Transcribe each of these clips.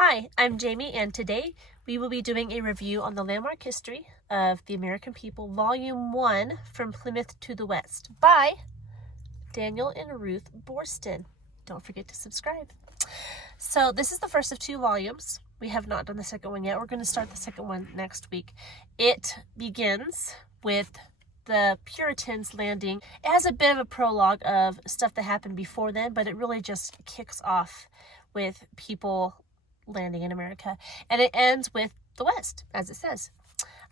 Hi, I'm Jamie, and today we will be doing a review on the landmark history of the American people, Volume 1, From Plymouth to the West, by Daniel and Ruth Boorstin. Don't forget to subscribe. So this is the first of 2 volumes. We have not done the second one yet. We're going to start the second one next week. It begins with the Puritans landing. It has a bit of a prologue of stuff that happened before then, but it really just kicks off with people landing in America, and it ends with the West, as it says.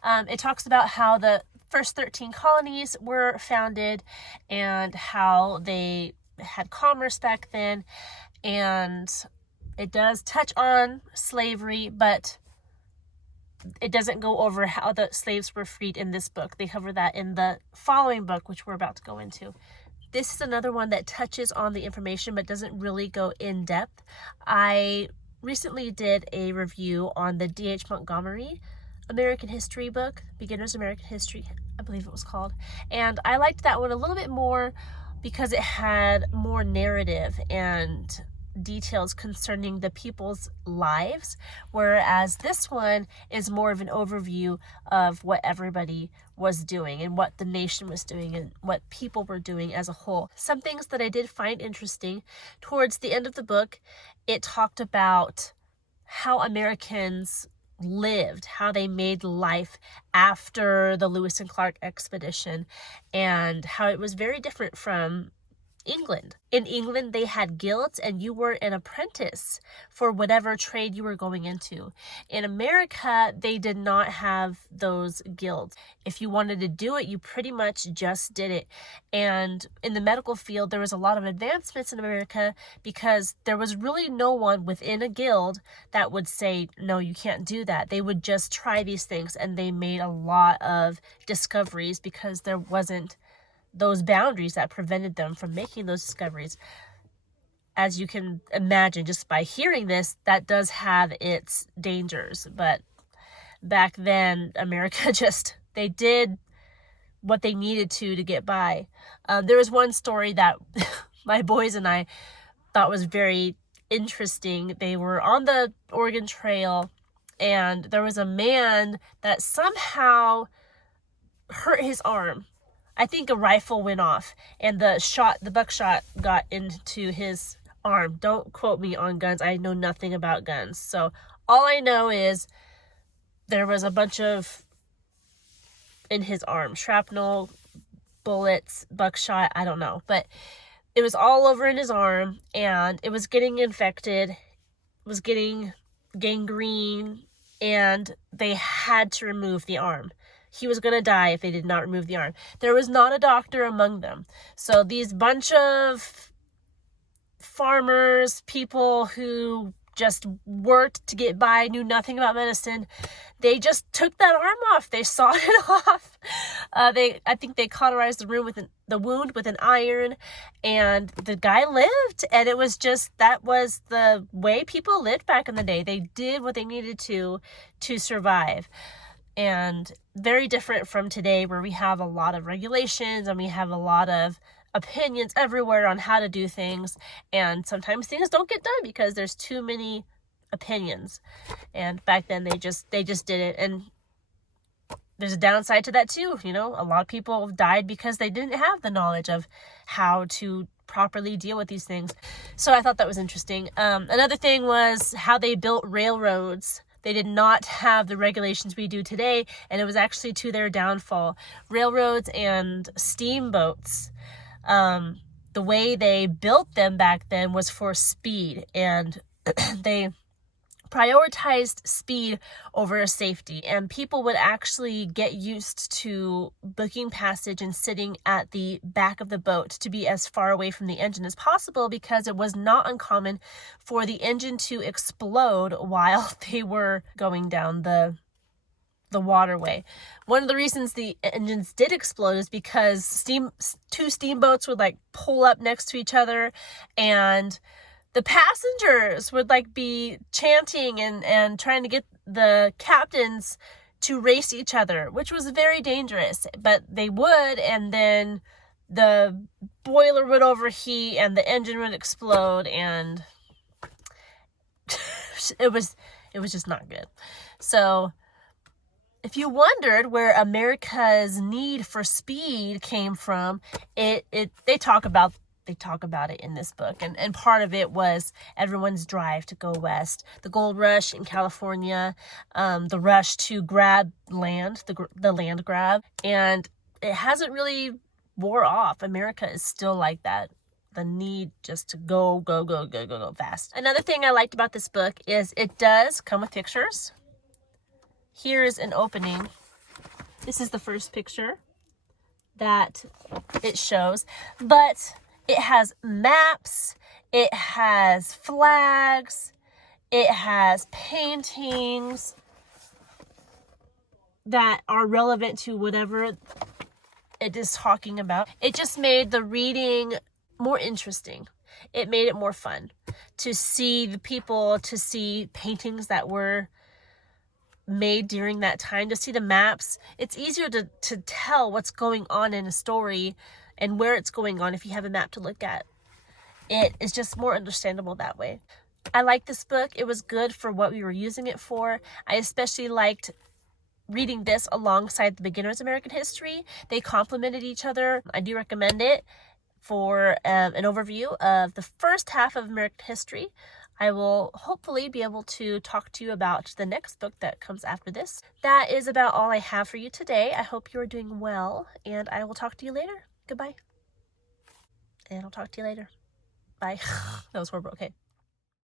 It talks about how the first 13 colonies were founded and how they had commerce back then, and it does touch on slavery, but it doesn't go over how the slaves were freed in this book. They cover that in the following book, which we're about to go into. This is another one that touches on the information but doesn't really go in depth. I recently did a review on the D.H. Montgomery American History book, Beginner's American History, I believe it was called. And I liked that one a little bit more because it had more narrative and details concerning the people's lives, whereas this one is more of an overview of what everybody was doing and what the nation was doing and what people were doing as a whole. Some things that I did find interesting towards the end of the book, it talked about how Americans lived, how they made life after the Lewis and Clark expedition, and how it was very different from England. In England, they had guilds and you were an apprentice for whatever trade you were going into. In America, they did not have those guilds. If you wanted to do it, you pretty much just did it. And in the medical field, there was a lot of advancements in America because there was really no one within a guild that would say, no, you can't do that. They would just try these things, and they made a lot of discoveries because there wasn't those boundaries that prevented them from making those discoveries. As you can imagine, just by hearing this, that does have its dangers. But back then, America they did what they needed to get by. There was one story that my boys and I thought was very interesting. They were on the Oregon Trail, and there was a man that somehow hurt his arm. I think a rifle went off and the buckshot got into his arm. Don't quote me on guns. I know nothing about guns. So all I know is there was a bunch of in his arm, shrapnel, bullets, buckshot, I don't know. But it was all over in his arm, and it was getting infected, was getting gangrene, and they had to remove the arm. He was going to die if they did not remove the arm. There was not a doctor among them. So these bunch of farmers, people who just worked to get by, knew nothing about medicine, they just took that arm off. They sawed it off. I think they cauterized the wound with an iron, and the guy lived. And it was that was the way people lived back in the day. They did what they needed to survive. And very different from today, where we have a lot of regulations and we have a lot of opinions everywhere on how to do things. And sometimes things don't get done because there's too many opinions. And back then they just did it. And there's a downside to that too. You know, a lot of people died because they didn't have the knowledge of how to properly deal with these things. So I thought that was interesting. Another thing was how they built railroads. They did not have the regulations we do today, and it was actually to their downfall. Railroads and steamboats, the way they built them back then was for speed, and they prioritized speed over safety. And people would actually get used to booking passage and sitting at the back of the boat to be as far away from the engine as possible, because it was not uncommon for the engine to explode while they were going down the waterway. One of the reasons the engines did explode is because two steamboats would pull up next to each other, and the passengers would be chanting and trying to get the captains to race each other, which was very dangerous. But they would, and then the boiler would overheat and the engine would explode, and it was just not good. So if you wondered where America's need for speed came from, they talk about it in this book. And part of it was everyone's drive to go west. The gold rush in California, the rush to grab land, the land grab. And it hasn't really wore off. America is still like that. The need just to go fast. Another thing I liked about this book is it does come with pictures. Here's an opening. This is the first picture that it shows, but it has maps, it has flags, it has paintings that are relevant to whatever it is talking about. It just made the reading more interesting. It made it more fun to see the people, to see paintings that were made during that time, to see the maps. It's easier to tell what's going on in a story and where it's going on if you have a map to look at. It is just more understandable that way. I like this book. It was good for what we were using it for. I especially liked reading this alongside the Beginner's American History. They complemented each other. I do recommend it for an overview of the first half of American history. I will hopefully be able to talk to you about the next book that comes after this. That is about all I have for you today. I hope you are doing well, and I will talk to you later. Goodbye. And I'll talk to you later. Bye. That was horrible. Okay.